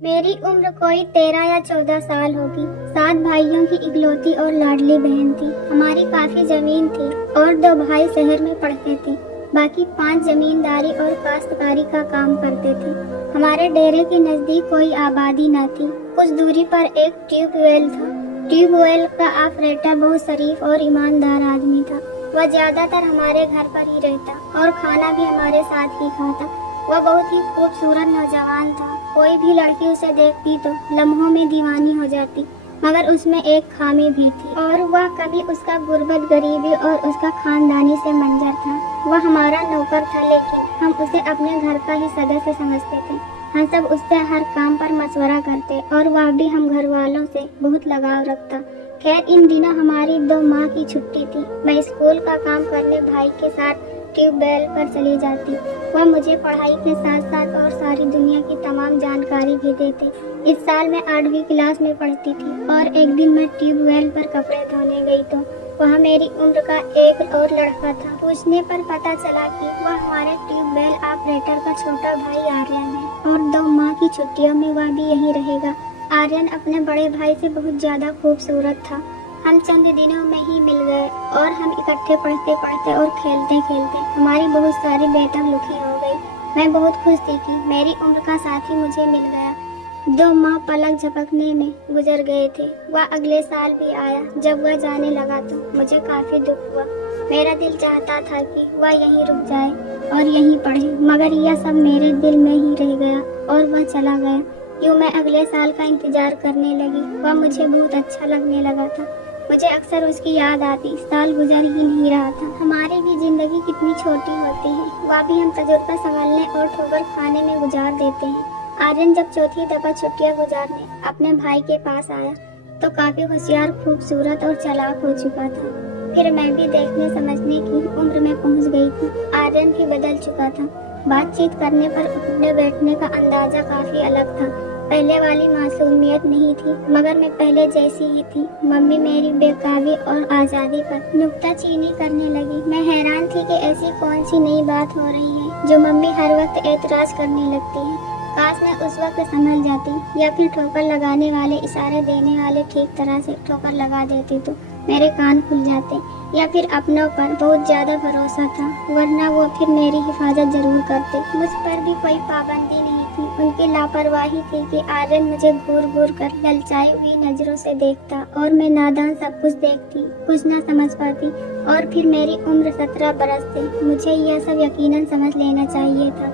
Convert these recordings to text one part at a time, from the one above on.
मेरी उम्र कोई 13 या 14 साल होगी। 7 भाइयों की इकलौती और लाडली बहन थी। हमारी काफी जमीन थी और 2 भाई शहर में पढ़ते थे। बाकी 5 जमींदारी और काश्तकारी का काम करते थे। हमारे डेरे के नजदीक कोई आबादी न थी। कुछ दूरी पर एक ट्यूबवेल था। ट्यूबवेल का ऑपरेटर बहुत शरीफ और ईमानदार आदमी था। वह ज्यादातर हमारे घर पर ही रहता और खाना भी हमारे साथ ही खाता। वह बहुत ही खूबसूरत नौजवान था। कोई भी लड़की उसे देखती तो लम्हों में दीवानी हो जाती, मगर उसमें एक खामी भी थी और वह कभी उसका गुर्बत, गरीबी और उसका खानदानी से मंजर था। वह हमारा नौकर था, लेकिन हम उसे अपने घर का ही सदस्य समझते थे। हम सब उससे हर काम पर मशवरा करते और वह भी हम घर वालों से बहुत लगाव रखता। खैर, इन दिनों हमारी 2 माह की छुट्टी थी। मैं स्कूल का काम करने भाई के साथ ट्यूबवेल पर चली जाती। वह मुझे पढ़ाई के साथ साथ और सारी दुनिया की तमाम जानकारी भी देते। इस साल मैं 8वीं क्लास में पढ़ती थी और एक दिन मैं ट्यूबवेल पर कपड़े धोने गई तो वहाँ मेरी उम्र का एक और लड़का था। पूछने पर पता चला कि वह हमारे ट्यूबवेल ऑपरेटर का छोटा भाई आर्यन है और 2 माह की छुट्टियों में वह भी यहीं रहेगा। आर्यन अपने बड़े भाई से बहुत ज्यादा खूबसूरत था। हम चंद दिनों में ही मिल गए और हम इकट्ठे पढ़ते पढ़ते और खेलते खेलते हमारी बहुत सारी बेतकल्लुफ़ी हो गई। मैं बहुत खुश थी कि मेरी उम्र का साथी मुझे मिल गया। 2 माह पलक झपकने में गुजर गए थे। वह अगले साल भी आया। जब वह जाने लगा तो मुझे काफी दुख हुआ। मेरा दिल चाहता था कि वह यहीं रुक जाए और यहीं पढ़े, मगर यह सब मेरे दिल में ही रह गया और वह चला गया। यूँ मैं अगले साल का इंतजार करने लगी। वह मुझे बहुत अच्छा लगने लगा था। मुझे अक्सर उसकी याद आती। साल गुजर ही नहीं रहा था। हमारी भी जिंदगी कितनी छोटी होती है। वह भी हम तजुर्बा संभालने और ठोकर खाने में गुजार देते हैं। आर्यन जब चौथी दफा छुट्टियां गुजारने अपने भाई के पास आया तो काफी होशियार, खूबसूरत और चालाक हो चुका था। फिर मैं भी देखने समझने की उम्र में पहुंच गई थी। आर्यन भी बदल चुका था। बातचीत करने पर उठने बैठने का अंदाजा काफी अलग था। पहले वाली मासूमियत नहीं थी, मगर मैं पहले जैसी ही थी। मम्मी मेरी बेकाबी और आज़ादी पर नुक्ताचीनी करने लगी। मैं हैरान थी कि ऐसी कौन सी नई बात हो रही है जो मम्मी हर वक्त एतराज करने लगती है। काश मैं उस वक्त संभल जाती या फिर ठोकर लगाने वाले, इशारे देने वाले ठीक तरह से ठोकर लगा देती तो मेरे कान खुल जाते। या फिर अपनों पर बहुत ज्यादा भरोसा था, वरना वो फिर मेरी हिफाजत जरूर करते। मुझ पर भी कोई पाबंदी नहीं थी। उनकी लापरवाही थी कि आर्यन मुझे घूर घूर कर ललचाई हुई नजरों से देखता और मैं नादान सब कुछ देखती, कुछ ना समझ पाती। और फिर मेरी उम्र 17 बरस थी। मुझे यह सब यकीनन समझ लेना चाहिए था,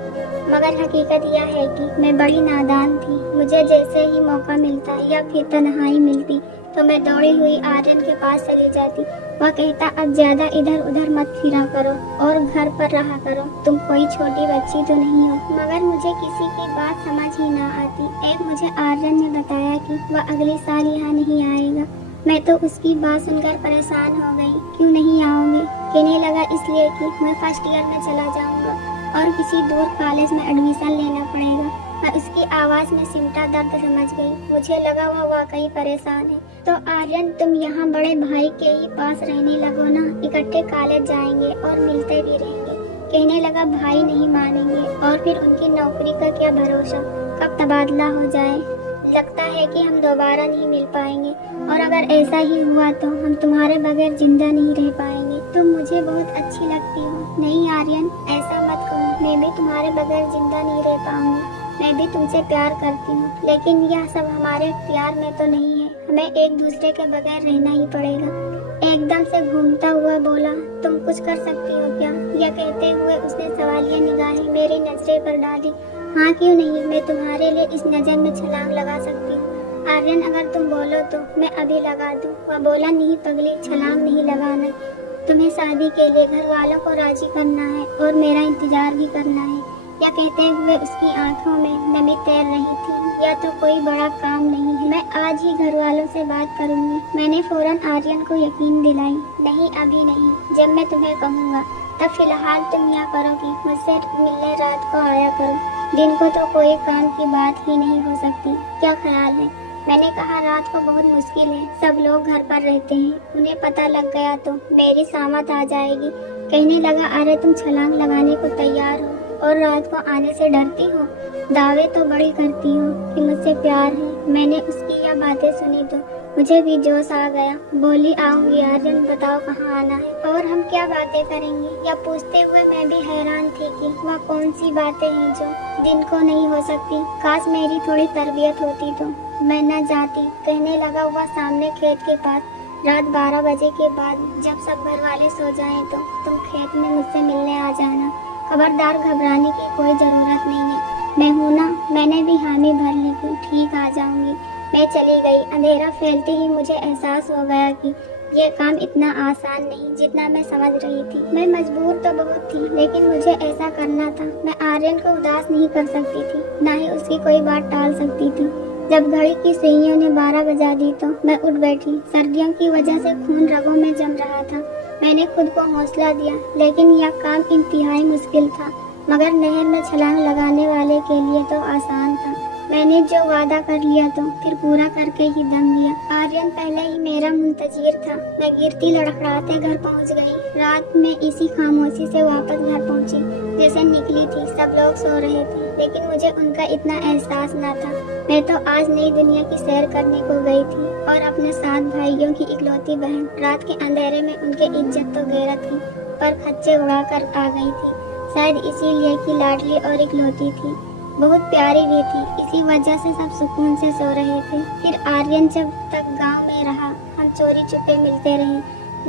मगर हकीकत यह है कि मैं बड़ी नादान थी। मुझे जैसे ही मौका मिलता या फिर तन्हाई मिलती तो मैं दौड़ी हुई आर्यन के पास चली जाती। वह कहता, अब ज्यादा इधर उधर मत फिरा करो और घर पर रहा करो, तुम कोई छोटी बच्ची तो नहीं हो। मगर मुझे किसी की बात समझ ही ना आती। एक मुझे आर्यन ने बताया कि वह अगले साल यहाँ नहीं आएगा। मैं तो उसकी बात सुनकर परेशान हो गई। क्यों नहीं आओगे? कहने लगा, इसलिए कि मैं फर्स्ट ईयर में चला जाऊंगा और किसी दूर कॉलेज में एडमिशन लेना पड़ेगा। मैं उसकी आवाज में सिमटा दर्द समझ गई। मुझे लगा वह वाकई परेशान है। तो आर्यन, तुम यहाँ बड़े भाई के ही पास रहने लगो ना, इकट्ठे कॉलेज जाएंगे और मिलते भी रहेंगे। कहने लगा, भाई नहीं मानेंगे और फिर उनकी नौकरी का क्या भरोसा, कब तबादला हो जाए। लगता है कि हम दोबारा नहीं मिल पाएंगे और अगर ऐसा ही हुआ तो हम तुम्हारे बगैर जिंदा नहीं रह पाएंगे। तुम मुझे बहुत अच्छी लगती हो। नहीं आर्यन, ऐसा मत कहो। मैं भी तुम्हारे बगैर जिंदा नहीं रह पाऊंगी। मैं भी तुमसे प्यार करती हूँ, लेकिन यह सब हमारे प्यार में तो नहीं है। हमें एक दूसरे के बगैर रहना ही पड़ेगा। एकदम से घूमता हुआ बोला, तुम कुछ कर सकती हो क्या? यह कहते हुए उसने सवालिया निगाहें मेरी नजरे पर डाली। हाँ, क्यों नहीं, मैं तुम्हारे लिए इस नजर में छलांग लगा सकती हूँ। आर्यन, अगर तुम बोलो तो मैं अभी लगा दूँ। वह बोला, नहीं पगली, छलांग नहीं लगाना। तुम्हें शादी के लिए घर वालों को राजी करना है और मेरा इंतजार भी करना है। यह कहते हुए उसकी आंखों में नमी तैर रही थी। यह तो कोई बड़ा काम नहीं है। मैं आज ही घर वालों से बात करूंगी। मैंने फौरन आर्यन को यकीन दिलाई। नहीं, अभी नहीं, जब मैं तुम्हें कहूँगा तब फिलहाल तुम यह करोगी, मुझसे मिलने रात को आया करो। दिन को तो कोई काम की बात ही नहीं हो सकती। क्या ख्याल है? मैंने कहा, रात को बहुत मुश्किल है। सब लोग घर पर रहते हैं। उन्हें पता लग गया तो मेरी सामत आ जाएगी। कहने लगा, अरे तुम छलांग लगाने को तैयार हो और रात को आने से डरती हो? दावे तो बड़ी करती हो कि मुझसे प्यार है। मैंने उसकी यह बातें सुनी तो मुझे भी जोश आ गया। बोली, आऊंगी आर्यन, बताओ कहाँ आना है और हम क्या बातें करेंगे। या पूछते हुए मैं भी हैरान थी कि वह कौन सी बातें हैं जो दिन को नहीं हो सकती। काश मेरी थोड़ी तरबियत होती तो मैं न जाती। कहने लगा, हुआ सामने खेत के पास रात 12 बजे के बाद जब सब घर वाले सो जाएं तो तुम खेत में मुझसे मिलने आ जाना। खबरदार, घबराने की कोई ज़रूरत नहीं है, मैं हूं ना। मैंने भी हामी भर ली कि ठीक, आ जाऊंगी। मैं चली गई। अंधेरा फैलते ही मुझे एहसास हो गया कि ये काम इतना आसान नहीं जितना मैं समझ रही थी। मैं मजबूर तो बहुत थी, लेकिन मुझे ऐसा करना था। मैं आर्यन को उदास नहीं कर सकती थी, ना ही उसकी कोई बात टाल सकती थी। जब घड़ी की सुइयों ने 12 बजा दी तो मैं उठ बैठी। सर्दियों की वजह से खून रगों में जम रहा था। मैंने खुद को हौसला दिया, लेकिन यह काम इंतहाई मुश्किल था, मगर नहर में छलांग लगाने वाले के लिए तो आसान था। मैंने जो वादा कर लिया तो फिर पूरा करके ही दम लिया। आर्यन पहले ही मेरा मुंतजिर था। मैं गिरती लड़खड़ाते घर पहुंच गई। रात में इसी खामोशी से वापस घर पहुंची जैसे निकली थी। सब लोग सो रहे थे, लेकिन मुझे उनका इतना एहसास न था। मैं तो आज नई दुनिया की सैर करने को गई थी और अपने 7 भाइयों की इकलौती बहन। रात के अंधेरे में उनके इज्जत तो गैरत थी, पर खच्चे उड़ाकर आ गई थी, शायद इसीलिए कि लाडली और इकलौती थी। बहुत प्यारी भी थी, इसी वजह से सब सुकून से सो रहे थे। फिर आर्यन जब तक गांव में रहा, हम चोरी छुपे मिलते रहे,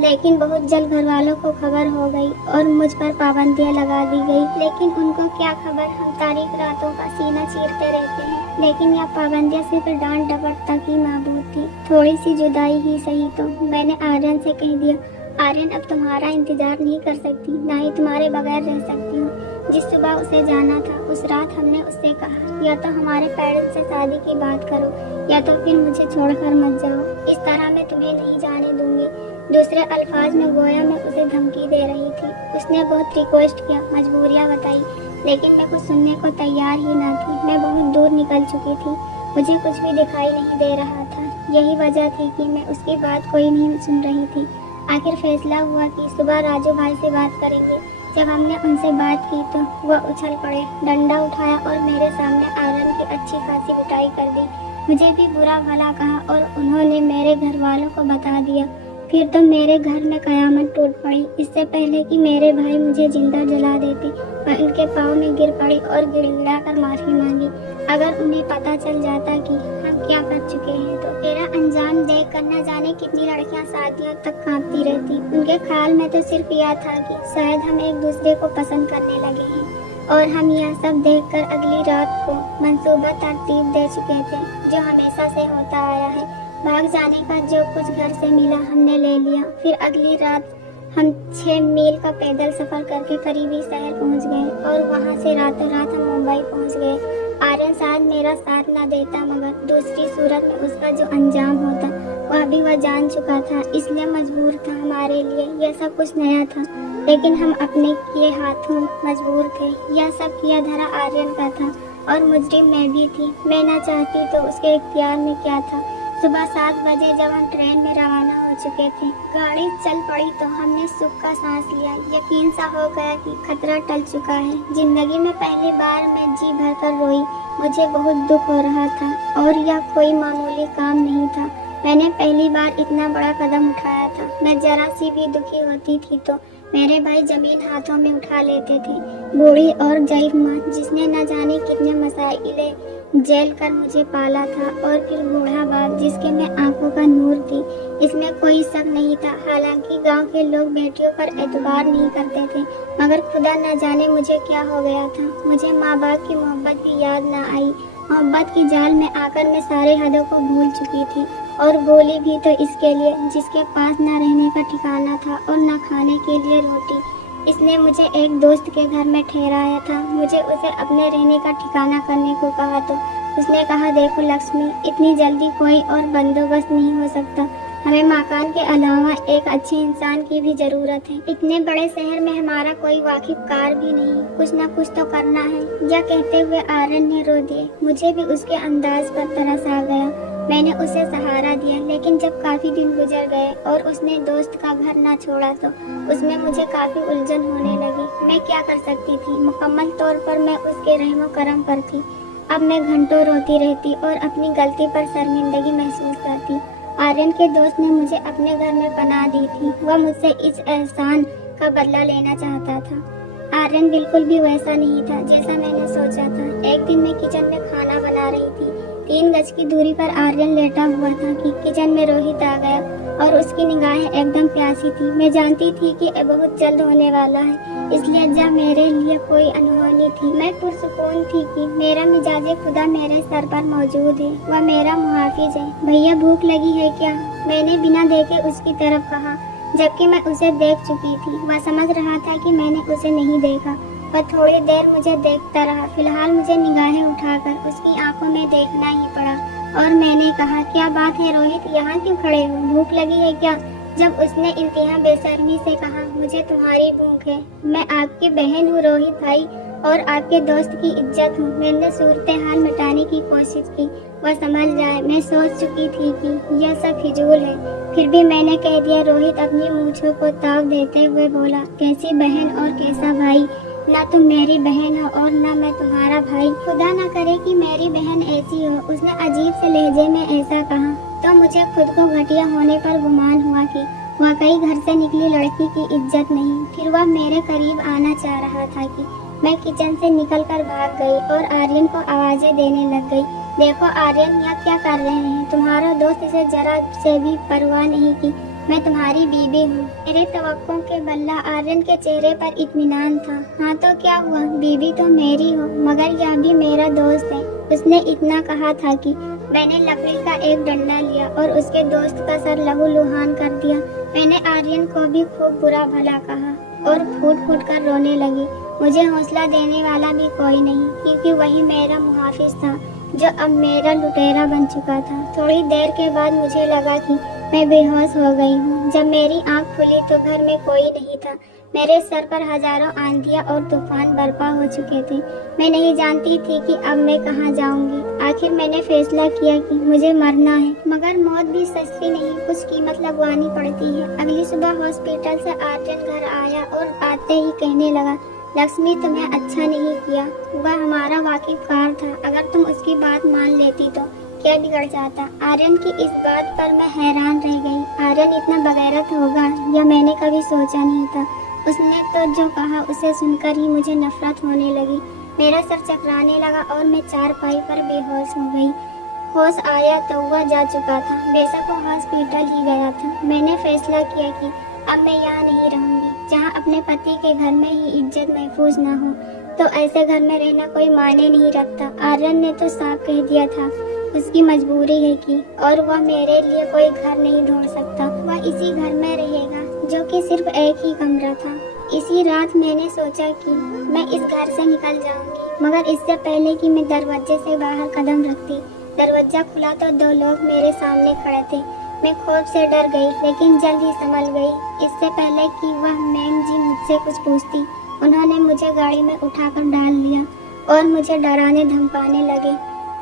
लेकिन बहुत जल्द घर वालों को खबर हो गई और मुझ पर पाबंदियां लगा दी गई। लेकिन उनको क्या खबर, हम तारीख रातों का सीना चीरते रहते हैं। लेकिन यह पाबंदियां सिर्फ डांट डपट तक ही महबूद थी, थोड़ी सी जुदाई ही सही। तो मैंने आर्यन से कह दिया, आर्यन, अब तुम्हारा इंतजार नहीं कर सकती, ना ही तुम्हारे बगैर रह सकती हूँ। जिस सुबह उसे जाना था, उस रात हमने उससे कहा, या तो हमारे पेरेंट्स से शादी की बात करो, या तो फिर मुझे छोड़कर मत जाओ। इस तरह मैं तुम्हें नहीं जाने दूंगी। दूसरे अल्फाज में गोया मैं उसे धमकी दे रही थी। उसने बहुत रिक्वेस्ट किया, मजबूरियाँ बताई, लेकिन मैं कुछ सुनने को तैयार ही ना थी। मैं बहुत दूर निकल चुकी थी, मुझे कुछ भी दिखाई नहीं दे रहा था। यही वजह थी कि मैं उसकी बात कोई नहीं सुन रही थी। आखिर फैसला हुआ कि सुबह राजू भाई से बात करेंगे। जब हमने उनसे बात की तो वह उछल पड़े, डंडा उठाया और मेरे सामने आर्यन की अच्छी खासी पिटाई कर दी। मुझे भी बुरा भला कहा और उन्होंने मेरे घर वालों को बता दिया। फिर तो मेरे घर में कयामत टूट पड़ी। इससे पहले कि मेरे भाई मुझे जिंदा जला देते, मैं उनके पाँव में गिर पड़ी और गिड़गिड़ा कर माफी मांगी। अगर उन्हें पता चल जाता कि हम क्या कर चुके हैं तो मेरा अंजाम देख कर न जाने कितनी लड़कियां शादियों तक कांपती रहती। उनके ख्याल में तो सिर्फ यह था कि शायद हम एक दूसरे को पसंद करने लगे हैं, और हम यह सब देखकर अगली रात को मंसूबा तरतीब दे चुके थे, जो हमेशा से होता आया है। भाग जाने का जो कुछ घर से मिला हमने ले लिया। फिर अगली रात हम 6 मील का पैदल सफर करके करीबी शहर पहुंच गए और वहां से रातों रात हम मुंबई पहुंच गए। आर्यन शायद मेरा साथ न देता, मगर दूसरी सूरत में उसका जो अंजाम होता वह भी वह जान चुका था, इसलिए मजबूर था। हमारे लिए यह सब कुछ नया था, लेकिन हम अपने किए हाथों मजबूर थे। यह सब किया धरा आर्यन का था और मुजरिम मैं भी थी। मैं न चाहती तो उसके इख्तियार में क्या था। सुबह 7 बजे जब हम ट्रेन में रवाना हो चुके थे, गाड़ी चल पड़ी तो हमने सुख का सांस लिया। यकीन सा हो गया कि खतरा टल चुका है। जिंदगी में पहली बार मैं जी भरकर रोई। मुझे बहुत दुख हो रहा था और यह कोई मामूली काम नहीं था। मैंने पहली बार इतना बड़ा कदम उठाया था। मैं जरा सी भी दुखी होती थी तो मेरे भाई जमीन हाथों में उठा लेते थे। बूढ़ी और ज़ईफ माँ, जिसने न जाने कितने मसाइले जेल कर मुझे पाला था, और फिर बूढ़ा बाप जिसके में आंखों का नूर थी, इसमें कोई शक नहीं था। हालांकि गांव के लोग बेटियों पर एतबार नहीं करते थे, मगर खुदा न जाने मुझे क्या हो गया था। मुझे माँ बाप की मोहब्बत भी याद न आई। मोहब्बत की जाल में आकर मैं सारे हदों को भूल चुकी थी, और बोली भी तो इसके लिए जिसके पास न रहने का ठिकाना था और न खाने के लिए रोटी। इसने मुझे एक दोस्त के घर में ठहराया था। मुझे उसे अपने रहने का ठिकाना करने को कहा तो उसने कहा, देखो लक्ष्मी, इतनी जल्दी कोई और बंदोबस्त नहीं हो सकता। हमें मकान के अलावा एक अच्छे इंसान की भी जरूरत है। इतने बड़े शहर में हमारा कोई वाकिफकार भी नहीं। कुछ न कुछ तो करना है। यह कहते हुए आर्यन ने रो दिए। मुझे भी उसके अंदाज पर तरस आ गया। मैंने उसे सहारा दिया, लेकिन जब काफी दिन गुजर गए और उसने दोस्त का घर न छोड़ा तो उसमें मुझे काफी उलझन होने लगी। मैं क्या कर सकती थी? मुकम्मल तौर पर मैं उसके रहमो करम पर थी। अब मैं घंटों रोती रहती और अपनी गलती पर शर्मिंदगी महसूस करती। आर्यन के दोस्त ने मुझे अपने घर में पनाह दी थी। वह मुझसे इस एहसान का बदला लेना चाहता था। आर्यन बिल्कुल भी वैसा नहीं था जैसा मैंने सोचा था। एक दिन मैं किचन में खाना बना रही थी। 3 गज की दूरी पर आर्यन लेटा हुआ था कि किचन में रोहित आ गया और उसकी निगाहें एकदम प्यासी थी। मैं जानती थी कि ये बहुत जल्द होने वाला है, इसलिए जब मेरे लिए कोई अनहोनी थी। मैं पुरसुकून थी कि मेरा मिजाजे खुदा मेरे सर पर मौजूद है, वह मेरा मुहाफिज है। भैया भूख लगी है क्या? मैंने बिना देखे उसकी तरफ कहा, जबकि मैं उसे देख चुकी थी। वह समझ रहा था कि मैंने उसे नहीं देखा। वह थोड़ी देर मुझे देखता रहा। फिलहाल मुझे निगाहें उठाकर उसकी आंखों में देखना ही पड़ा और मैंने कहा, क्या बात है रोहित, यहाँ क्यों खड़े हो? भूख लगी है क्या? जब उसने इंतहा बेशर्मी से कहा, मुझे तुम्हारी भूख है। मैं आपकी बहन हूँ रोहित भाई और आपके दोस्त की इज्जत हूँ। मैंने सूरत हाल मिटाने की कोशिश की, वह समझ जाए। मैं सोच चुकी थी कि यह सब फिजूल है, फिर भी मैंने कह दिया। रोहित अपनी मूंछों को ताव देते हुए बोला, कैसी बहन और कैसा भाई? ना तुम मेरी बहन हो और ना मैं तुम्हारा भाई। खुदा ना करे कि मेरी बहन ऐसी हो। उसने अजीब से लहजे में ऐसा कहा तो मुझे खुद को घटिया होने पर गुमान हुआ कि वाकई घर से निकली लड़की की इज्जत नहीं। फिर वह मेरे करीब आना चाह रहा था कि मैं किचन से निकलकर भाग गई और आर्यन को आवाजें देने लग गई। देखो आर्यन, यह क्या कर रहे हैं? तुम्हारा दोस्त इसे जरा से भी परवाह नहीं की। मैं तुम्हारी बीबी हूँ। मेरे तवक्कों के बल्ला आर्यन के चेहरे पर इत्मीनान था। हाँ तो क्या हुआ, बीबी तो मेरी हो, मगर यह भी मेरा दोस्त है। उसने इतना कहा था कि मैंने लकड़ी का एक डंडा लिया और उसके दोस्त का सर लहूलुहान कर दिया। मैंने आर्यन को भी खूब बुरा भला कहा और फूट फूट कर रोने लगी। मुझे हौसला देने वाला भी कोई नहीं, क्योंकि वही मेरा मुहाफिज था जो अब मेरा लुटेरा बन चुका था। थोड़ी देर के बाद मुझे लगा कि मैं बेहोश हो गई हूँ। जब मेरी आंख खुली तो घर में कोई नहीं था। मेरे सर पर हजारों आंधियां और तूफान बर्पा हो चुके थे। मैं नहीं जानती थी कि अब मैं कहाँ जाऊंगी। आखिर मैंने फैसला किया कि मुझे मरना है, मगर मौत भी सस्ती नहीं, कुछ कीमत लगवानी पड़ती है। अगली सुबह हॉस्पिटल से आर्यन घर आया और आते ही कहने लगा, लक्ष्मी तुमने अच्छा नहीं किया। वह हमारा वाकिफकार था, अगर तुम उसकी बात मान लेती तो क्या बिगड़ जाता। आर्यन की इस बात पर मैं हैरान रह गई। आर्यन इतना बगैरत होगा यह मैंने कभी सोचा नहीं था। उसने तो जो कहा उसे सुनकर ही मुझे नफरत होने लगी। मेरा सर चकराने लगा और मैं चारपाई पर बेहोश हो गई। होश आया तो वह जा चुका था। बेशक वह हॉस्पिटल ही गया था। मैंने फैसला किया कि अब मैं यहाँ नहीं रहूंगी। जहाँ अपने पति के घर में ही इज्जत महफूज न हो तो ऐसे घर में रहना कोई मायने नहीं रखता। आर्यन ने तो साफ कह दिया था उसकी मजबूरी है कि और वह मेरे लिए कोई घर नहीं ढूंढ सकता। वह इसी घर में रहेगा जो कि सिर्फ एक ही कमरा था। इसी रात मैंने सोचा कि मैं इस घर से निकल जाऊंगी, मगर इससे पहले कि मैं दरवाजे से बाहर कदम रखती, दरवाजा खुला तो 2 लोग मेरे सामने खड़े थे। मैं खौफ से डर गई, लेकिन जल्द ही संभल गई। इससे पहले कि वह मैम जी मुझसे कुछ पूछती, उन्होंने मुझे गाड़ी में उठाकर डाल लिया और मुझे डराने धमकाने लगे।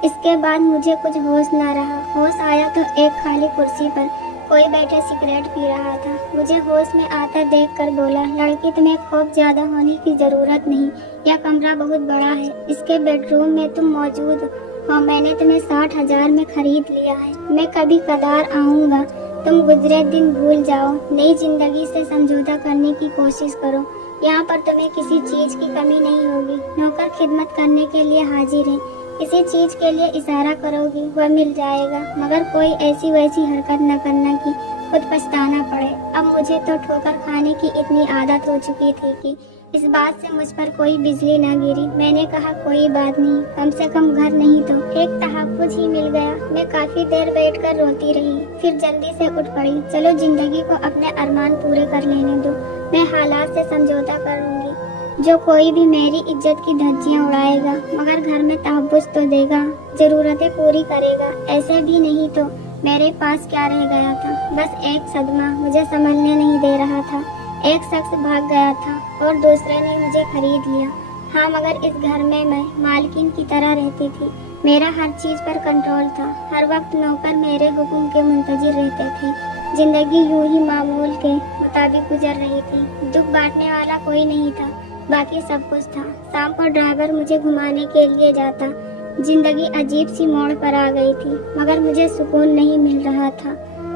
इसके बाद मुझे कुछ होश ना रहा। होश आया तो एक खाली कुर्सी पर कोई बैठे सिगरेट पी रहा था। मुझे होश में आता देखकर बोला, लड़की तुम्हें खौफ ज्यादा होने की जरूरत नहीं, यह कमरा बहुत बड़ा है, इसके बेडरूम में तुम मौजूद हो। मैंने तुम्हें 60,000 में खरीद लिया है। मैं कभी कदार आऊँगा। तुम गुजरे दिन भूल जाओ, नई जिंदगी से समझौता करने की कोशिश करो। यहाँ पर तुम्हें किसी चीज की कमी नहीं होगी। नौकर खिदमत करने के लिए हाजिर है। किसी चीज के लिए इशारा करोगी वह मिल जाएगा, मगर कोई ऐसी वैसी हरकत न करना कि खुद पछताना पड़े। अब मुझे तो ठोकर खाने की इतनी आदत हो चुकी थी कि इस बात से मुझ पर कोई बिजली न गिरी। मैंने कहा कोई बात नहीं, कम से कम घर नहीं तो एक तहफ्फुज़ ही मिल गया। मैं काफी देर बैठकर रोती रही, फिर जल्दी से उठ पड़ी। चलो जिंदगी को अपने अरमान पूरे कर लेने दो। मैं हालात से समझौता करूंगी। जो कोई भी मेरी इज्जत की धज्जियां उड़ाएगा मगर घर में तहफ्फुज़ तो देगा, जरूरतें पूरी करेगा। ऐसे भी नहीं तो मेरे पास क्या रह गया था? बस एक सदमा मुझे संभलने नहीं दे रहा था। एक शख्स भाग गया था और दूसरे ने मुझे खरीद लिया। हाँ, मगर इस घर में मैं मालकिन की तरह रहती थी। मेरा हर चीज पर कंट्रोल था। हर वक्त नौकर मेरे हुक्म के मुंतजिर रहते थे। जिंदगी यूं ही मामूल के मुताबिक गुजर रही थी। दुख बांटने वाला कोई नहीं था, बाकी सब कुछ था। शाम को ड्राइवर मुझे घुमाने के लिए जाता। जिंदगी अजीब सी मोड़ पर आ गई थी, मगर मुझे सुकून नहीं मिल रहा था।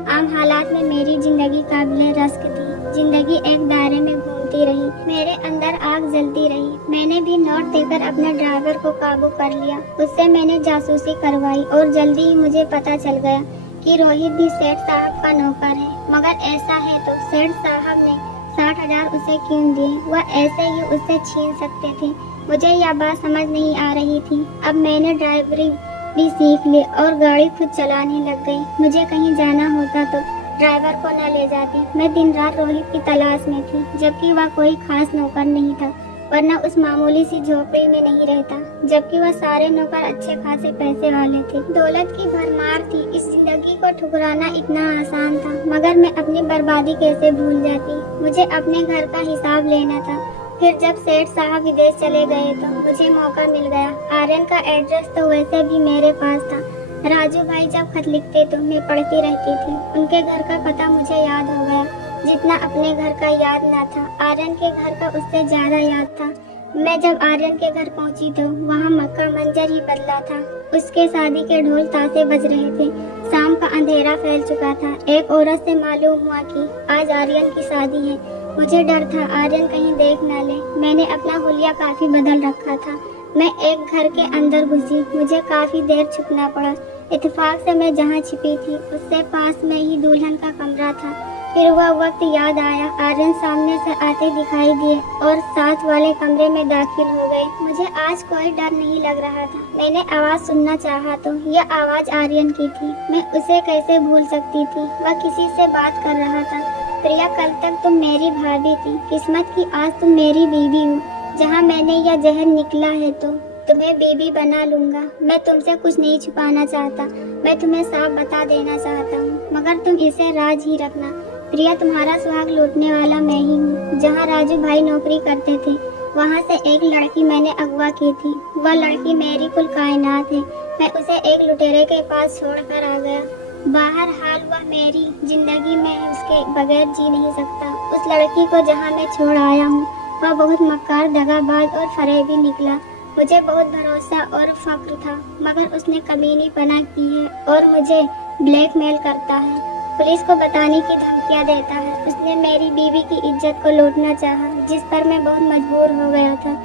आम हालात में मेरी जिंदगी काबिले रश्क थी। जिंदगी एक दायरे में घूमती रही, मेरे अंदर आग जलती रही। मैंने भी नोट देकर अपने ड्राइवर को काबू कर लिया। उससे मैंने जासूसी करवाई और जल्दी ही मुझे पता चल गया कि रोहित भी सेठ साहब का नौकर है। मगर ऐसा है तो सेठ साहब ने 60,000 उसे क्यों दिए? वह ऐसे ही उससे छीन सकते थे। मुझे यह बात समझ नहीं आ रही थी। अब मैंने ड्राइवरिंग भी सीख ली और गाड़ी खुद चलाने लग गई। मुझे कहीं जाना होता तो ड्राइवर को न ले जाती। मैं दिन रात रोहित की तलाश में थी, जबकि वह कोई खास नौकर नहीं था, वरना उस मामूली सी झोपड़ी में नहीं रहता। जबकि वह सारे नौकर अच्छे खासे पैसे वाले थे, दौलत की भरमार थी। इस जिंदगी को ठुकराना इतना आसान था, मगर मैं अपनी बर्बादी कैसे भूल जाती। मुझे अपने घर का हिसाब लेना था। फिर जब सेठ साहब विदेश चले गए तो मुझे मौका मिल गया। आर्यन का एड्रेस तो वैसे भी मेरे पास था। राजू भाई जब खत लिखते तो मैं पढ़ती रहती थी। उनके घर का पता मुझे याद हो गया, जितना अपने घर का याद ना था। आर्यन के घर का उससे ज्यादा याद था। मैं जब आर्यन के घर पहुंची तो वहाँ मक्का मंजर ही बदला था। उसके शादी के ढोल ताशे बज रहे थे। शाम का अंधेरा फैल चुका था। एक औरत से मालूम हुआ कि आज आर्यन की शादी है। मुझे डर था आर्यन कहीं देख न ले। मैंने अपना हुलिया काफी बदल रखा था। मैं एक घर के अंदर घुसी। मुझे काफी देर छुपना पड़ा। इत्तेफाक से मैं जहाँ छिपी थी उससे पास में ही दुल्हन का कमरा था। फिर वह वक्त याद आया। आर्यन सामने से आते दिखाई दिए और साथ वाले कमरे में दाखिल हो गए। मुझे आज कोई डर नहीं लग रहा था। मैंने आवाज सुनना चाहा तो यह आवाज आर्यन की थी। मैं उसे कैसे भूल सकती थी? वह किसी से बात कर रहा था। प्रिया, कल तक तुम मेरी भाभी थी, किस्मत की आज तुम मेरी बीवी हो। जहाँ मैंने यह जहर निकला है तो तुम्हें बीवी बना लूंगा। मैं तुमसे कुछ नहीं छुपाना चाहता, मैं तुम्हें साफ बता देना चाहता हूँ, मगर तुम इसे राज ही रखना। प्रिया, तुम्हारा सुहाग लूटने वाला मैं ही हूँ। जहाँ राजू भाई नौकरी करते थे वहाँ से एक लड़की मैंने अगवा की थी। वह लड़की मेरी कुल कायनात है। मैं उसे एक लुटेरे के पास छोड़कर आ गया। बाहर हाल वह मेरी जिंदगी में उसके बगैर जी नहीं सकता। उस लड़की को जहाँ मैं छोड़ आया हूँ वह बहुत मक्कार, दगाबाज और फरेबी निकला। मुझे बहुत भरोसा और फक्र था, मगर उसने कमीनीपना की है और मुझे ब्लैकमेल करता है। पुलिस को बताने की धमकियां देता है। उसने मेरी बीवी की इज्जत को लूटना चाहा, जिस पर मैं बहुत मजबूर हो गया था।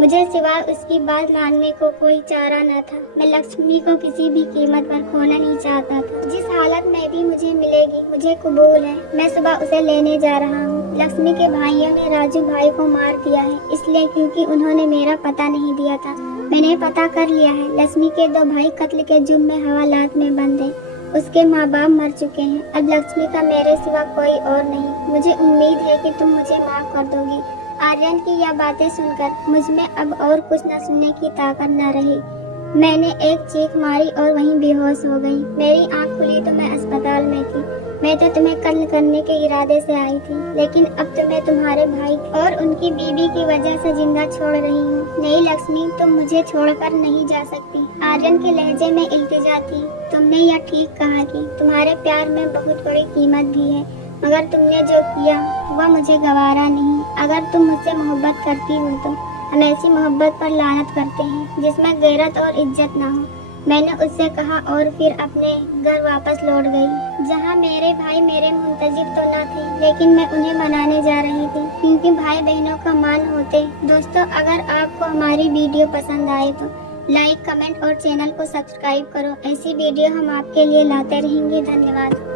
मुझे सिवाय उसकी बात मानने को कोई चारा न था। मैं लक्ष्मी को किसी भी कीमत पर खोना नहीं चाहता था। जिस हालत में भी मुझे मिलेगी मुझे कबूल है। मैं सुबह उसे लेने जा रहा हूँ। लक्ष्मी के भाइयों ने राजू भाई को मार दिया है, इसलिए क्योंकि उन्होंने मेरा पता नहीं दिया था। मैंने पता कर लिया है। लक्ष्मी के 2 भाई कत्ल के जुर्म में हवालात में बंद हैं। उसके माँ बाप मर चुके हैं। अब लक्ष्मी का मेरे सिवा कोई और नहीं। मुझे उम्मीद है कि तुम मुझे माफ कर दोगी। आर्यन की यह बातें सुनकर मुझ में अब और कुछ न सुनने की ताकत न रही। मैंने एक चीख मारी और वहीं बेहोश हो गई। मेरी आंख खुली तो मैं अस्पताल में थी। मैं तो तुम्हें कत्ल करने के इरादे से आई थी, लेकिन अब तुम्हें तुम्हारे भाई और उनकी बीवी की वजह से जिंदा छोड़ रही हूँ। नहीं लक्ष्मी, तुम मुझे छोड़कर नहीं जा सकती। आर्यन के लहजे में इल्तिजा थी। तुमने यह ठीक कहा कि तुम्हारे प्यार में बहुत बड़ी कीमत भी है, मगर तुमने जो किया वह मुझे गवारा नहीं। अगर तुम मुझसे मोहब्बत करती हो तो हम ऐसी मोहब्बत पर लानत करते हैं जिसमें गैरत और इज्जत ना हो। मैंने उससे कहा और फिर अपने घर वापस लौट गई, जहाँ मेरे भाई मेरे मुंतजिर तो न थे, लेकिन मैं उन्हें मनाने जा रही थी, क्योंकि भाई बहनों का मान होते। दोस्तों, अगर आपको हमारी वीडियो पसंद आए तो लाइक, कमेंट और चैनल को सब्सक्राइब करो। ऐसी वीडियो हम आपके लिए लाते रहेंगे। धन्यवाद।